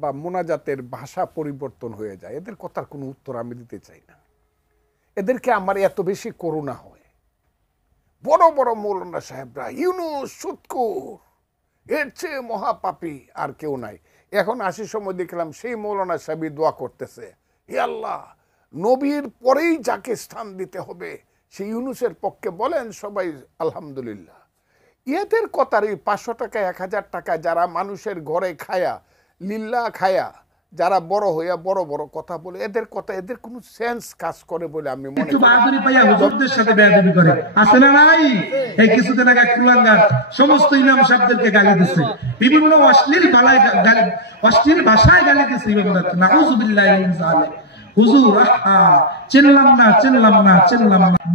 বা মোনাজাতের ভাষা পরিবর্তন হয়ে যায়, এদের কথার কোনো উত্তর আমি দিতে চাই না। এদেরকে আমার এত বেশি করুণা হয়। বড় বড় মৌলানা সাহেবরা ইউনুস সুৎকুর, এর চেয়ে মহাপাপী আর কেউ নাই। এখন আসার সময় দেখলাম সেই মৌলানা সাহেবই দোয়া করতেছে, হে আল্লাহ, নবীর পরেই যাকে স্থান দিতে হবে সেই ইউনুসের পক্ষে বলেন সবাই আলহামদুলিল্লাহ। এদের কথার এই 500 টাকা 1000 টাকা যারা মানুষের ঘরে খায়া লিল্লা খায়া যারা বড় হইয়া বড় বড় কথা বলে, এদের কথা এদের কোনো সেন্স কাজ করে বলে আমি মনে করি। বাহাদুরি পাইয়া হুজুরদের সাথে বেয়াদবি করে আছে না নাই? এই কিছুদিন আগে কুলাঙ্গার সমস্ত ইমাম সাহেবদেরকে গালি দিচ্ছে, বিভিন্ন অশ্লীল ভাষায় গালি দিচ্ছে ইমামদের। নাউযুবিল্লাহি মিন যালিক। হুজুর চিনলাম না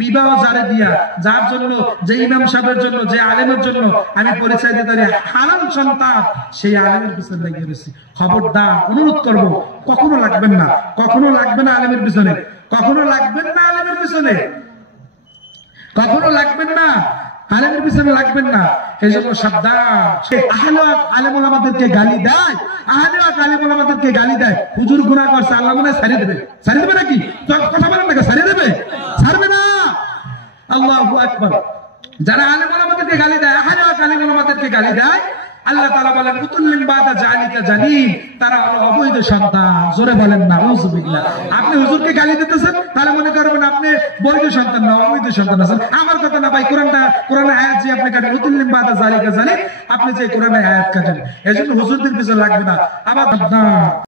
বিবাহ জারে দিয়া, যার জন্য, যে ইমাম সাহেবের জন্য, যে আলেমের জন্য আমি পরিচয় দিতে পারি হারাম সন্তান, সেই আলেমের পিছনে লেগে গেছি। খবরদার, অনুরোধ করবো, কখনো লাগবেন না, কখনো লাগবে না আলেমের পিছনে, কখনো লাগবেন না আলেমের পিছনে, কখনো লাগবেন না আলেমের পিছনে, লাগবেন না। এই জন্য সাবধান। আলেম ওলামাদেরকে গালি দেয়, আলেম ওলামাদেরকে গালি দেয়, হুজুর গুনাহ করছে, আল্লাহ মনে হয় ছাড়িয়ে দেবে। ছাড়িয়ে দেবে নাকি? কথা বলেন নাকি? ছাড়িয়ে দেবে? ছাড়বে না। আল্লাহু আকবার। যারা আলেম ওলামাদেরকে গালি দেয়, আলেম ওলামাদেরকে গালি দেয়, আল্লাহ তাআলা বলেন উতুল্লিম বাদা জালিকা জানিন, তারা হলো অবৈধ সন্তান। জোরে বলেন নাউযুবিল্লাহ। আপনি হুজুরকে গালি দিতেছেন, তাহলে মনে করবেন আপনি বৈধ সন্তান না, অবৈধ সন্তান আছেন। আমার কথা না ভাই, কোরআনের আয়াত যে আপনি কাটেন, উতুল্লিম বাদা জালিকা জানিন, আপনি যে কোরআনের আয়াত কাটেন, এজন্য হুজুরদের পিছনে লাগবে না। আবার